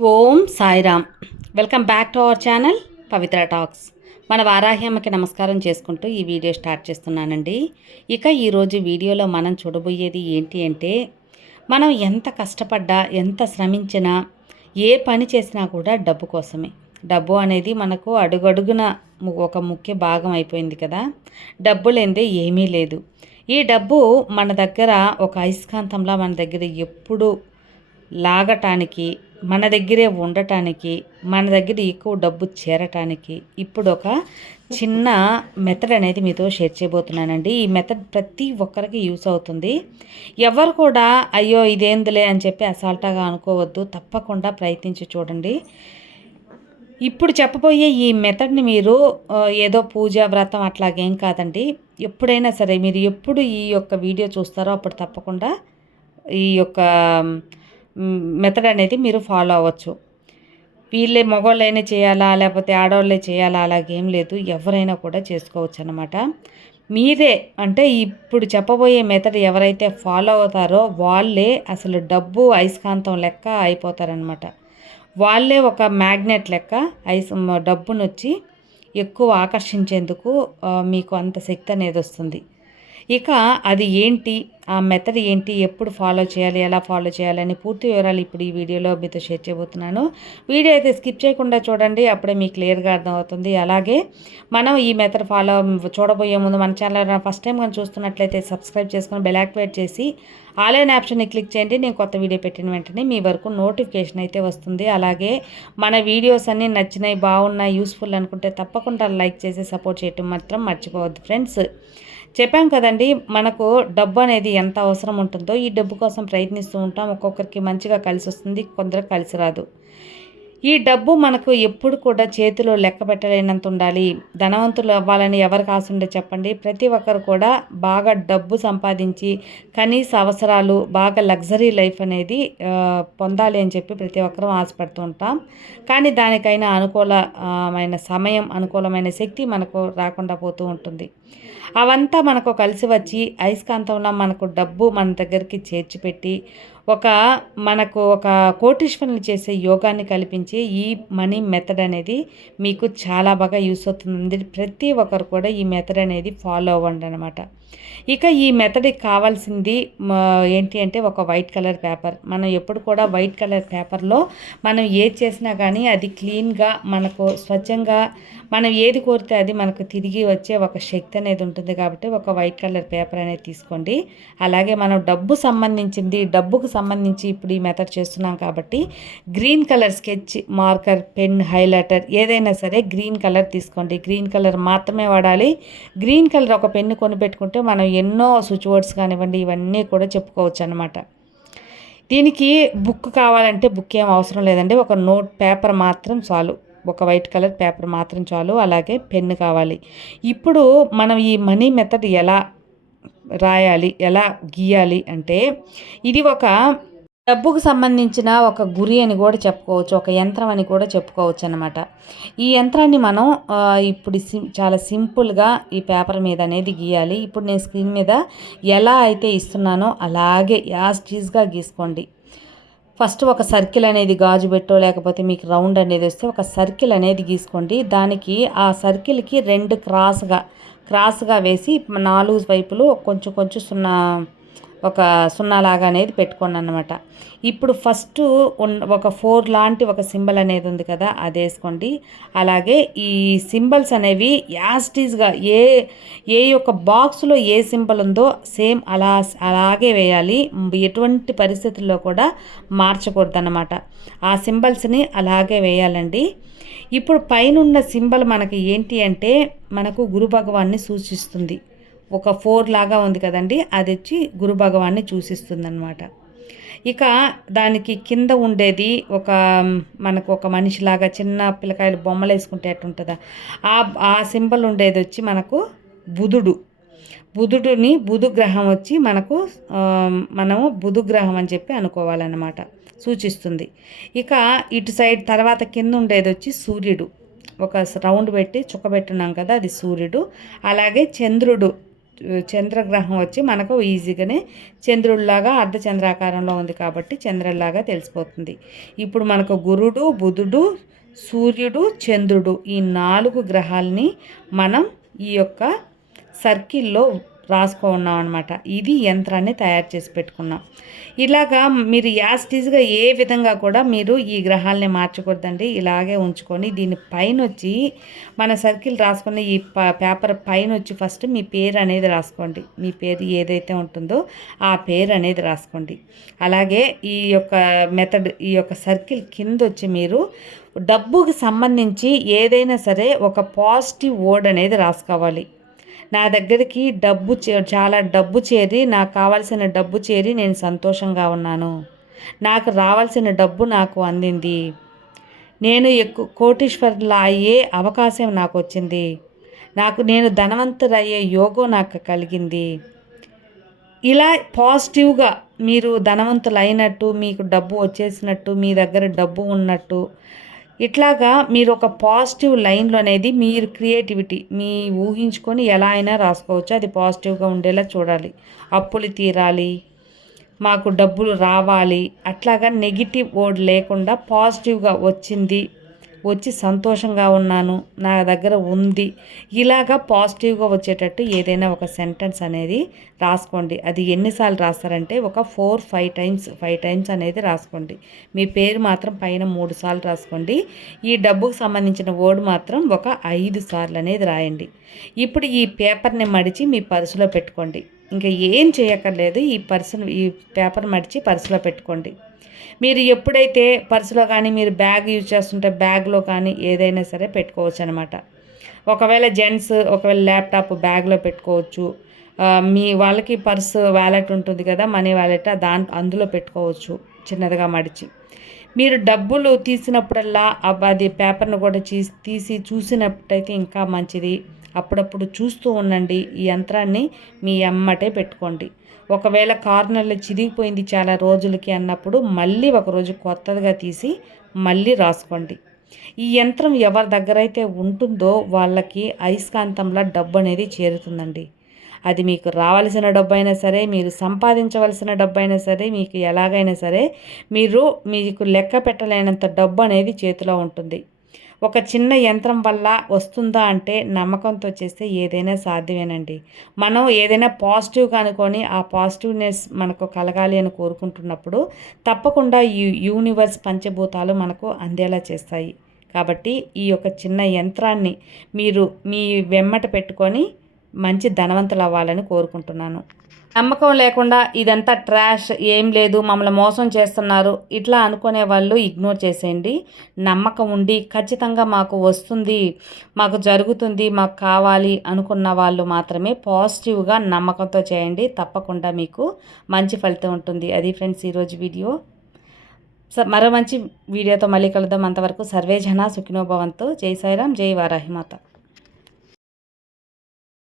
Om Sairam. Welcome back to our channel Pavitra talks. మన వారాహ్యమ్మకి నమస్కారం చేసుకుంటూ ఈ వీడియో స్టార్ట్ చేస్తున్నానండి. ఇక ఈరోజు వీడియోలో మనం చూడబోయేది ఏంటి అంటే మనం ఎంత కష్టపడ్డా ఎంత శ్రమించినా ఏ పని చేసినా కూడా డబ్బు కోసమే. డబ్బు అనేది మనకు అడుగడుగున ము- ఒక ముఖ్య భాగం అయిపోయింది కదా. డబ్బు లేనిదే ఏమీ లేదు. ఈ డబ్బు మన దగ్గర ఒక అయస్కాంతంలా మన దగ్గర ఎప్పుడు లాగటానికి మన దగ్గరే ఉండటానికి మన దగ్గర ఎక్కువ డబ్బు చేరటానికి ఇప్పుడు ఒక చిన్న మెథడ్ అనేది మీతో షేర్ చేయబోతున్నానండి. ఈ మెథడ్ ప్రతి ఒక్కరికి యూస్ అవుతుంది. ఎవరు కూడా అయ్యో ఇదేందులే అని చెప్పి అసాల్టాగా అనుకోవద్దు. తప్పకుండా ప్రయత్నించి చూడండి. ఇప్పుడు చెప్పబోయే ఈ మెథడ్ని మీరు ఏదో పూజ వ్రతం అట్లాగేం కాదండి. ఎప్పుడైనా సరే మీరు ఎప్పుడు ఈ యొక్క వీడియో చూస్తారో అప్పుడు తప్పకుండా ఈ యొక్క మెథడ్ అనేది మీరు ఫాలో అవ్వచ్చు. వీళ్ళే మగవాళ్ళైనా చేయాలా లేకపోతే ఆడవాళ్ళే చేయాలా అలాగేం లేదు. ఎవరైనా కూడా చేసుకోవచ్చు అనమాట మీరే అంటే ఇప్పుడు చెప్పబోయే మెథడ్ ఎవరైతే ఫాలో అవుతారో వాళ్ళే అసలు డబ్బు అయస్కాంతం లెక్క అయిపోతారనమాట వాళ్ళే ఒక మ్యాగ్నెట్ లెక్క ఐస్ డబ్బునొచ్చి డబ్బును వచ్చి ఎక్కువ ఆకర్షించేందుకు మీకు అంత శక్తి అనేది వస్తుంది. ఇక అది ఏంటి? ఆ మెథడ్ ఏంటి ఎప్పుడు ఫాలో చేయాలి ఎలా ఫాలో చేయాలని పూర్తి వివరాలు ఇప్పుడు ఈ వీడియోలో మీతో షేర్ చేయబోతున్నాను. వీడియో అయితే స్కిప్ చేయకుండా చూడండి అప్పుడే మీకు క్లియర్గా అర్థమవుతుంది. అలాగే మనం ఈ మెథడ్ ఫాలో చూడబోయే ముందు మన ఛానల్ ఫస్ట్ టైం కానీ చూస్తున్నట్లయితే సబ్స్క్రైబ్ చేసుకొని బెల్ యాక్టివేట్ చేసి ఆన్లైన్ ఆప్షన్ని క్లిక్ చేయండి. నేను కొత్త వీడియో పెట్టిన వెంటనే మీ వరకు నోటిఫికేషన్ అయితే వస్తుంది. అలాగే మన వీడియోస్ అన్నీ నచ్చినాయి బాగున్నాయి యూస్ఫుల్ అనుకుంటే తప్పకుండా లైక్ చేసి సపోర్ట్ చేయటం మాత్రం మర్చిపోవద్దు ఫ్రెండ్స్ చెప్పాం కదండి మనకు డబ్బు అనేది ఎంత అవసరం ఉంటుందో ఈ డబ్బు కోసం ప్రయత్నిస్తూ ఉంటాం. ఒక్కొక్కరికి మంచిగా కలిసి వస్తుంది కొందరికి కలిసి రాదు ఈ డబ్బు మనకు ఎప్పుడు కూడా చేతిలో లెక్క పెట్టలేనంత ఉండాలి. ధనవంతులు అవ్వాలని ఎవరికి ఆశ ఉండే చెప్పండి. ప్రతి ఒక్కరు కూడా బాగా డబ్బు సంపాదించి కనీస అవసరాలు బాగా లగ్జరీ లైఫ్ అనేది పొందాలి అని చెప్పి ప్రతి ఒక్కరూ ఆశపడుతూ ఉంటాం. కానీ దానికైనా అనుకూలమైన సమయం అనుకూలమైన శక్తి మనకు రాకుండా పోతూ ఉంటుంది. అవంతా మనకు కలిసి వచ్చి అయస్కాంతంలో మనకు డబ్బు మన దగ్గరికి చేర్చిపెట్టి ఒక మనకు ఒక కోటీశ్వరులు చేసే యోగాన్ని కల్పించి ఈ మనీ మెథడ్ అనేది మీకు చాలా బాగా యూస్ అవుతుంది. ప్రతి ఒక్కరు కూడా ఈ మెథడ్ అనేది ఫాలో అవ్వండి అనమాట ఇక ఈ మెథడ్కి కావాల్సింది ఏంటి అంటే ఒక వైట్ కలర్ పేపర్. మనం ఎప్పుడు కూడా వైట్ కలర్ పేపర్లో మనం ఏ చేసినా కానీ అది క్లీన్గా మనకు స్వచ్ఛంగా మనం ఏది కోరితే అది మనకు తిరిగి వచ్చే ఒక శక్తి అనేది ఉంటుంది కాబట్టి ఒక వైట్ కలర్ పేపర్ అనేది తీసుకోండి. అలాగే మనం డబ్బు సంబంధించింది డబ్బుకు సంబంధించి ఇప్పుడు ఈ మెథడ్ చేస్తున్నాం కాబట్టి green colour sketch marker pen highlighter ఏదైనా సరే గ్రీన్ కలర్ తీసుకోండి. గ్రీన్ కలర్ మాత్రమే వాడాలి. గ్రీన్ కలర్ ఒక పెన్ను కొనిపెట్టుకుంటే మనం ఎన్నో స్విచ్ బోర్డ్స్ కానివ్వండి ఇవన్నీ కూడా చెప్పుకోవచ్చు అనమాట దీనికి బుక్ కావాలంటే బుక్ ఏం అవసరం లేదండి. ఒక నోట్ పేపర్ మాత్రం చాలు. ఒక వైట్ కలర్ పేపర్ మాత్రం చాలు అలాగే పెన్ను కావాలి. ఇప్పుడు మనం ఈ మనీ మెథడ్ ఎలా రాయాలి ఎలా గీయాలి అంటే ఇది ఒక డబ్బుకు సంబంధించిన ఒక గురి అని కూడా చెప్పుకోవచ్చు ఒక యంత్రం అని కూడా చెప్పుకోవచ్చు అనమాట ఈ యంత్రాన్ని మనం ఇప్పుడు సిం చాలా సింపుల్గా ఈ పేపర్ మీద అనేది గీయాలి. ఇప్పుడు నేను స్క్రీన్ మీద ఎలా అయితే ఇస్తున్నానో అలాగే యాజ్ చీజ్గా గీసుకోండి. ఫస్ట్ ఒక సర్కిల్ అనేది గాజు పెట్టో లేకపోతే మీకు రౌండ్ అనేది వస్తే ఒక సర్కిల్ అనేది గీసుకోండి. దానికి ఆ సర్కిల్కి రెండు క్రాస్గా క్రాస్గా వేసి నాలుగు వైపులు కొంచెం కొంచెం సున్నా ఒక సున్నాలాగా అనేది పెట్టుకోండి అనమాట ఇప్పుడు ఫస్ట్ ఒక ఫోర్ లాంటి ఒక సింబల్ అనేది ఉంది కదా అది వేసుకోండి. అలాగే ఈ సింబల్స్ అనేవి యాస్టీస్గా ఏ ఏ యొక్క బాక్స్లో ఏ సింబల్ ఉందో సేమ్ అలా అలాగే వేయాలి. ఎటువంటి పరిస్థితుల్లో కూడా మార్చకూడదు అనమాట ఆ సింబల్స్ని అలాగే వేయాలండి. ఇప్పుడు పైనున్న సింబల్ మనకి ఏంటి అంటే మనకు గురు భగవాన్ని సూచిస్తుంది. ఒక ఫోర్ లాగా ఉంది కదండి అది వచ్చి గురు భగవాన్ని సూచిస్తుంది ఇక దానికి కింద ఉండేది ఒక మనకు ఒక మనిషిలాగా చిన్న పిల్లకాయలు బొమ్మలు వేసుకుంటే ఎట్టుంటుందా? ఆ ఆ సింబల్ ఉండేది వచ్చి మనకు బుధుడు. బుధుడుని బుధు గ్రహం వచ్చి మనకు మనము బుధు గ్రహం అని చెప్పి అనుకోవాలన్నమాట సూచిస్తుంది. ఇక ఇటు సైడ్ తర్వాత కింద ఉండేది వచ్చి సూర్యుడు. ఒక రౌండ్ పెట్టి చుక్కబెట్టున్నాం కదా అది సూర్యుడు. అలాగే చంద్రుడు. చంద్రగ్రహం వచ్చి మనకు ఈజీగానే చంద్రుడిలాగా అర్ధచంద్రాకారంలో ఉంది కాబట్టి చంద్రుడిలాగా తెలిసిపోతుంది. ఇప్పుడు మనకు గురుడు బుధుడు సూర్యుడు చంద్రుడు ఈ నాలుగు గ్రహాలని మనం ఈ యొక్క సర్కిల్లో రాసుకున్నాం అనమాట ఇది యంత్రాన్ని తయారు చేసి పెట్టుకున్నాం. ఇలాగా మీరు యాస్టీజ్గా ఏ విధంగా కూడా మీరు ఈ గ్రహాలని మార్చకూడదండి. ఇలాగే ఉంచుకొని దీని పైన వచ్చి మన సర్కిల్ రాసుకుని ఈ పేపర్ పైన వచ్చి ఫస్ట్ మీ పేరు అనేది రాసుకోండి. మీ పేరు ఏదైతే ఉంటుందో ఆ పేరు అనేది రాసుకోండి. అలాగే ఈ యొక్క మెథడ్ ఈ యొక్క సర్కిల్ కింద వచ్చి మీరు డబ్బుకి సంబంధించి ఏదైనా సరే ఒక పాజిటివ్ వర్డ్ అనేది రాసుకోవాలి. నా దగ్గరికి డబ్బు చాలా డబ్బు చేరి నాకు కావాల్సిన డబ్బు చేరి నేను సంతోషంగా ఉన్నాను. నాకు రావాల్సిన డబ్బు నాకు అందింది. నేను ఎక్కువ కోటీశ్వరులా అయ్యే అవకాశం నాకు వచ్చింది నాకు నేను ధనవంతుడయ్యే యోగం నాకు కలిగింది. ఇలా పాజిటివ్గా మీరు ధనవంతులు అయినట్టు మీకు డబ్బు వచ్చేసినట్టు మీ దగ్గర డబ్బు ఉన్నట్టు ఇట్లాగా మీరు ఒక పాజిటివ్ లైన్లో అనేది మీరు క్రియేటివిటీ మీ ఊహించుకొని ఎలా అయినా రాసుకోవచ్చు. అది పాజిటివ్గా ఉండేలా చూడాలి. అప్పులు తీరాలి మాకు డబ్బులు రావాలి అట్లాగా నెగిటివ్ వర్డ్ లేకుండా పాజిటివ్గా వచ్చింది వచ్చి సంతోషంగా ఉన్నాను నా దగ్గర ఉంది. ఇలాగా పాజిటివ్గా వచ్చేటట్టు ఏదైనా ఒక సెంటెన్స్ అనేది రాసుకోండి. అది ఎన్నిసార్లు రాస్తారంటే ఒక four five times five times అనేది రాసుకోండి. మీ పేరు మాత్రం పైన మూడు సార్లు రాసుకోండి. ఈ డబ్బుకు సంబంధించిన వర్డ్ మాత్రం ఒక ఐదు సార్లు అనేది రాయండి. ఇప్పుడు ఈ పేపర్ని మడిచి మీ పర్సులో పెట్టుకోండి. ఇంకా ఏం చేయక్కర్లేదు ఈ పర్సన్ ఈ పేపర్ మడిచి పర్సులో పెట్టుకోండి. మీరు ఎప్పుడైతే పర్సులో కానీ మీరు బ్యాగ్ యూజ్ చేస్తుంటే బ్యాగ్లో కానీ ఏదైనా సరే పెట్టుకోవచ్చు అనమాట ఒకవేళ జెంట్స్ ఒకవేళ ల్యాప్టాప్ బ్యాగ్లో పెట్టుకోవచ్చు. మీ వాళ్ళకి పర్సు వ్యాలెట్ ఉంటుంది కదా మనీ వ్యాలెట్ దాని అందులో పెట్టుకోవచ్చు చిన్నదిగా మడిచి. మీరు డబ్బులు తీసినప్పుడల్లా అది పేపర్ను కూడా తీసి చూసినప్పుడైతే ఇంకా మంచిది. అప్పుడప్పుడు చూస్తూ ఉండండి ఈ యంత్రాన్ని మీ అమ్మటే పెట్టుకోండి. ఒకవేళ కార్నర్లో చిరిగిపోయింది చాలా రోజులకి అన్నప్పుడు మళ్ళీ ఒకరోజు కొత్తదిగా తీసి మళ్ళీ రాసుకోండి. ఈ యంత్రం ఎవరి దగ్గర అయితే ఉంటుందో వాళ్ళకి అయస్కాంతంలో డబ్బు అనేది చేరుతుందండి. అది మీకు రావాల్సిన డబ్బు అయినా సరే మీరు సంపాదించవలసిన డబ్బు అయినా సరే మీకు ఎలాగైనా సరే మీరు మీకు లెక్క పెట్టలేనంత డబ్బు అనేది చేతిలో ఉంటుంది. ఒక చిన్న యంత్రం వల్ల వస్తుందా అంటే నమ్మకంతో చేస్తే ఏదైనా సాధ్యమేనండి. మనం ఏదైనా పాజిటివ్గా అనుకొని ఆ పాజిటివ్నెస్ మనకు కలగాలి అని కోరుకుంటున్నప్పుడు తప్పకుండా ఈ యూనివర్స్ పంచభూతాలు మనకు అందేలా చేస్తాయి. కాబట్టి ఈ యొక్క చిన్న యంత్రాన్ని మీరు మీ వెమ్మట పెట్టుకొని మంచి ధనవంతులు అవ్వాలని కోరుకుంటున్నాను. నమ్మకం లేకుండా ఇదంతా ట్రాష్ ఏం లేదు మమ్మల్ని మోసం చేస్తున్నారు. ఇట్లా అనుకునే వాళ్ళు ఇగ్నోర్ చేసేయండి. నమ్మకం ఉండి ఖచ్చితంగా మాకు వస్తుంది మాకు జరుగుతుంది మాకు కావాలి అనుకున్న వాళ్ళు మాత్రమే పాజిటివ్గా నమ్మకంతో చేయండి. తప్పకుండా మీకు మంచి ఫలితం ఉంటుంది. అది ఫ్రెండ్స్ ఈరోజు వీడియో మరో మంచి వీడియోతో మళ్ళీ కలుద్దాం. అంతవరకు సర్వే జన సుఖినోభవంతో జై సాయిరాం జై వారాహిమాత